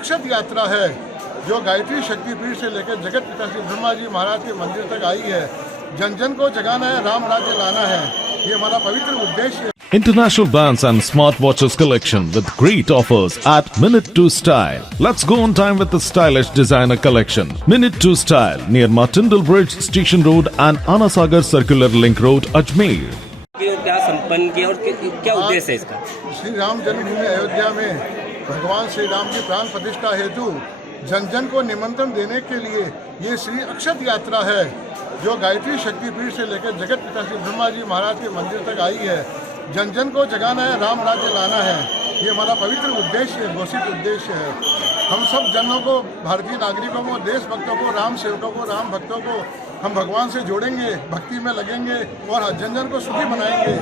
अक्षत यात्रा है जो गायत्री शक्तिपीठ से लेकर जगत पिता श्री ब्रह्मा जी महाराज के मंदिर तक आई है। जन जन को जगाना है, राम राज्य लाना है, ये हमारा पवित्र उद्देश्य है। International brands and smartwatches collection with great offers at Minute 2 Style. Let's go on time with the stylish designer collection. Minute 2 Style near Martindale Bridge, Station Road and Anasagar Circular Link Road, Ajmer. क्या संपन्न किया और क्या उद्देश्य है इसका? श्री राम जन्मभूमि अयोध्या में भगवान श्री राम की प्राण प्रतिष्ठा हेतु जन जन को निमंत्रण देने के लिए ये श्री अक्षत यात्रा है जो गायत्री शक्तिपीठ से लेकर जगत पिता श्री ब्रह्मा जी महाराज के मंदिर तक आई है। जन जन को जगाना है, राम राज्य लाना है, ये हमारा पवित्र उद्देश्य है, घोषित उद्देश्य है। हम सब जनों को, भारतीय नागरिकों को, देशभक्तों को, राम सेवकों को, राम भक्तों को हम भगवान से जोड़ेंगे, भक्ति में लगेंगे और जन जन को सुखी बनाएंगे।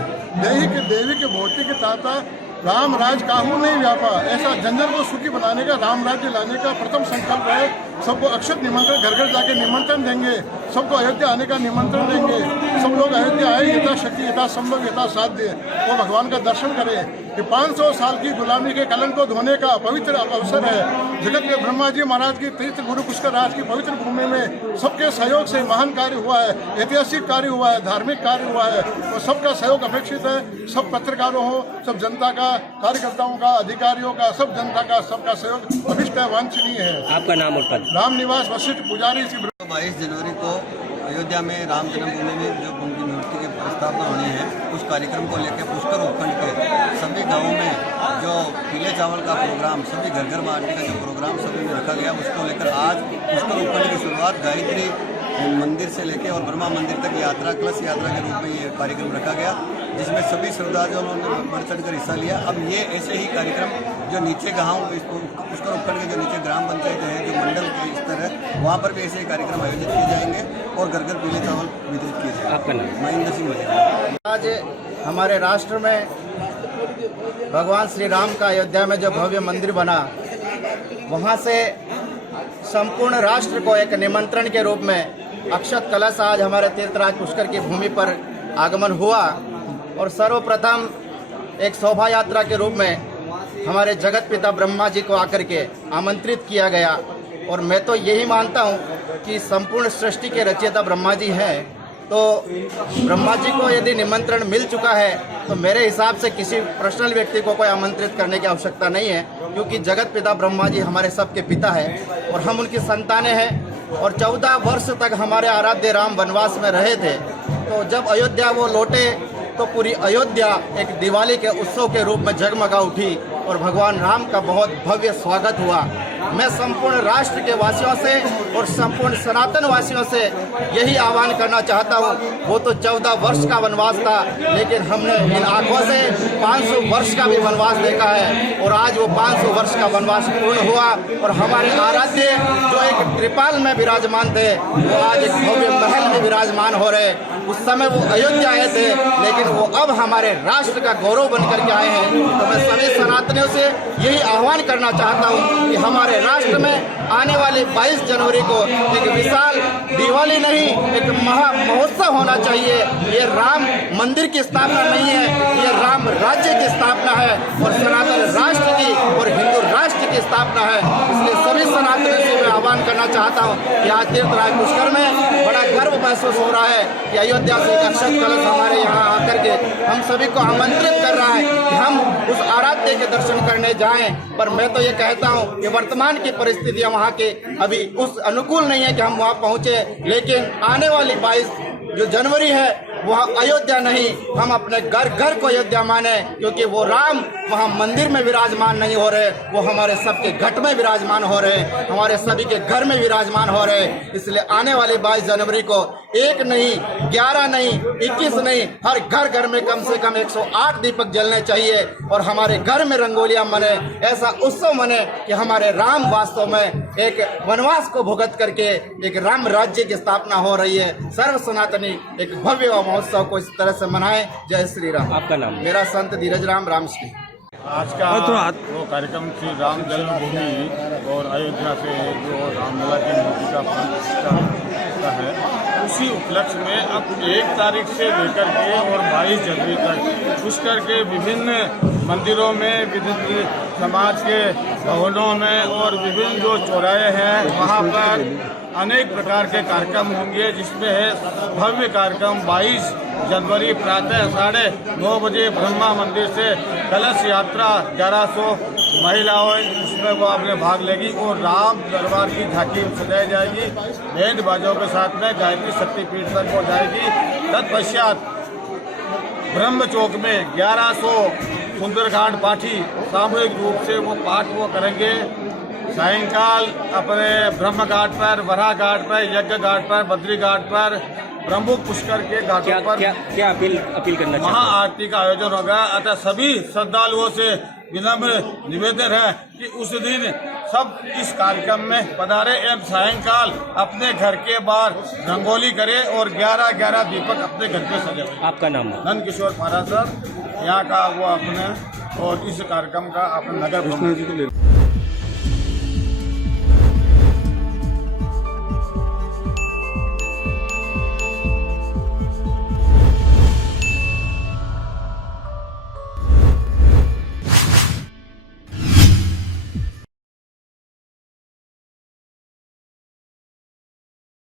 देवी के भौतिक के ताता राम राज काहू नहीं व्यापा, ऐसा जन जन को सुखी बनाने का, राम राज्य लाने का प्रथम संकल्प है। सबको अक्षत निमंत्रण, घर घर जाके निमंत्रण देंगे, सबको अयोध्या आने का निमंत्रण देंगे। सब लोग अयोध्या आए, यथाशक्ति, यथासंभव, यथासाध्य वो भगवान का दर्शन करें। कि 500 साल की गुलामी के कलंक को धोने का पवित्र अवसर है। जगत में ब्रह्मा जी महाराज की तीर्थ गुरु पुष्कर राज की पवित्र भूमि में सबके सहयोग से महान कार्य हुआ है, ऐतिहासिक कार्य हुआ है, धार्मिक कार्य हुआ है और सबका सहयोग अपेक्षित है। सब पत्रकारों हो, सब जनता का, कार्यकर्ताओं का, अधिकारियों का, सब जनता का, सबका सहयोग अभिष्ट है, वांछनीय है। आपका नाम और पद? राम निवास वशिष्ठ पुजारी। 22 जनवरी को अयोध्या में राम जन्मभूमि में जो उनकी मूर्ति की स्थापना होनी है, उस कार्यक्रम को लेकर पुष्कर उपखंड के सभी गांवों में जो पीले चावल का प्रोग्राम, सभी घर घर बांटने का जो प्रोग्राम सभी में रखा गया, उसको लेकर आज पुष्कर उपखंड की शुरुआत गायत्री मंदिर से लेकर और ब्रह्मा मंदिर तक यात्रा, कलश यात्रा के रूप में ये कार्यक्रम रखा गया, जिसमें सभी श्रद्धालुओं ने बढ़ चढ़ कर हिस्सा लिया। अब ये ऐसे ही कार्यक्रम जो नीचे गाँव, पुष्कर उपखंड के जो नीचे ग्राम पंचायत है, जो मंडल के स्तर है, वहाँ पर भी ऐसे ही कार्यक्रम आयोजित किए जाएंगे और घर घर पीले चावल वितरित किए जाएंगे। आपका नाम? महेंद्र सिंह भैया। आज हमारे राष्ट्र में भगवान श्री राम का अयोध्या में जो भव्य मंदिर बना, वहाँ से संपूर्ण राष्ट्र को एक निमंत्रण के रूप में अक्षत कलश आज हमारे तीर्थराज पुष्कर की भूमि पर आगमन हुआ और सर्वप्रथम एक शोभा यात्रा के रूप में हमारे जगत पिता ब्रह्मा जी को आकर के आमंत्रित किया गया। और मैं तो यही मानता हूँ कि संपूर्ण सृष्टि के रचयिता ब्रह्मा जी हैं, तो ब्रह्मा जी को यदि निमंत्रण मिल चुका है तो मेरे हिसाब से किसी पर्सनल व्यक्ति को कोई आमंत्रित करने की आवश्यकता नहीं है, क्योंकि जगत पिता ब्रह्मा जी हमारे सबके पिता हैं और हम उनकी संतानें हैं। और 14 वर्ष तक हमारे आराध्य राम वनवास में रहे थे, तो जब अयोध्या वो लौटे तो पूरी अयोध्या एक दिवाली के उत्सव के रूप में जगमगा उठी और भगवान राम का बहुत भव्य स्वागत हुआ। मैं संपूर्ण राष्ट्र के वासियों से और संपूर्ण सनातन वासियों से यही आह्वान करना चाहता हूँ। वो तो 14 वर्ष का वनवास था, लेकिन हमने इन आंखों से 500 वर्ष का भी वनवास देखा है और आज वो 500 वर्ष का वनवास पूर्ण हुआ और हमारे आराध्य जो एक त्रिपाल में विराजमान थे, वो आज एक भव्य महल में विराजमान हो रहे। उस समय वो अयोध्या आए थे, लेकिन वो अब हमारे राष्ट्र का गौरव बन करके आए हैं। तो मैं सभी सनातनियों से यही आह्वान करना चाहता हूँ कि हमारे राष्ट्र में आने वाली 22 जनवरी को एक विशाल दिवाली नहीं, एक महा महोत्सव होना चाहिए। ये राम मंदिर की स्थापना नहीं है, ये राम राज्य की स्थापना है और सनातन राष्ट्र की और हिंदू राष्ट्र की स्थापना है। इसलिए सभी सनातनियों से मैं आह्वान करना चाहता हूँ कि आज तीर्थराज पुष्कर में बड़ा गर्व महसूस हो रहा है कि अयोध्या से एक अक्षत कलश हमारे यहाँ आकर के हम सभी को आमंत्रित कर रहा है कि हम उस आराध्य के दर्शन करने जाएं। पर मैं तो ये कहता हूँ कि वर्तमान की परिस्थितियां वहाँ के अभी उस अनुकूल नहीं है कि हम वहाँ पहुँचे, लेकिन आने वाली 22 जो जनवरी है वहाँ अयोध्या नहीं, हम अपने घर घर को अयोध्या माने, क्योंकि वो राम वहाँ मंदिर में विराजमान नहीं हो रहे, वो हमारे सबके घट में विराजमान हो रहे, हमारे सभी के घर में विराजमान हो रहे। इसलिए आने वाली 22 जनवरी को 1 नहीं, 11 नहीं, 21 नहीं, हर घर घर में कम से कम 108 दीपक जलने चाहिए और हमारे घर में रंगोलियां मने, ऐसा उत्सव मने कि हमारे राम वास्तव में एक वनवास को भुगत करके एक राम राज्य की स्थापना हो रही है। सर्व सनातनी एक भव्य महोत्सव को इस तरह से मनाएं। जय श्री राम। आपका नाम? मेरा संत धीरज राम रामश्री। आज का वो कार्यक्रम श्री राम जन्मभूमि और अयोध्या से जो रामलला की मूर्ति का प्राण प्रतिष्ठा है, उसी उपलक्ष्य में अब 1 तारीख से लेकर के और 22 जनवरी तक पुष्कर के विभिन्न मंदिरों में, विभिन्न समाज के भवनों में और विभिन्न जो चौराहे हैं वहाँ पर अनेक प्रकार के कार्यक्रम होंगे, जिसमें है भव्य कार्यक्रम 22 जनवरी प्रातः 9:30 बजे ब्रह्मा मंदिर से कलश यात्रा 1100 महिलाओं इसमें वो अपने भाग लेगी और राम दरबार की झांकी सजाई जाएगी। बैंड बाजों के साथ में गायत्री शक्तिपीठ तक हो जाएगी। तत्पश्चात ब्रह्म चौक में 1100 सुंदरकांड पाठी सामूहिक रूप से वो पाठ वो करेंगे। सायंकाल अपने ब्रह्म घाट पर, वराह घाट पर, यज्ञ घाट पर, बद्री घाट पर, प्रमुख पुष्कर के घाटों पर क्या अपील करना चाहिए? महाआरती का आयोजन होगा। अतः सभी श्रद्धालुओं से विनम्र निवेदन है कि उस दिन सब इस कार्यक्रम में पधारे एवं सायंकाल अपने घर के बाहर रंगोली करें और 11-11 दीपक अपने घर पे सजाएं। आपका नाम? नंद किशोर पारा सर, यहाँ का वो अपने और इस कार्यक्रम का अपने नगर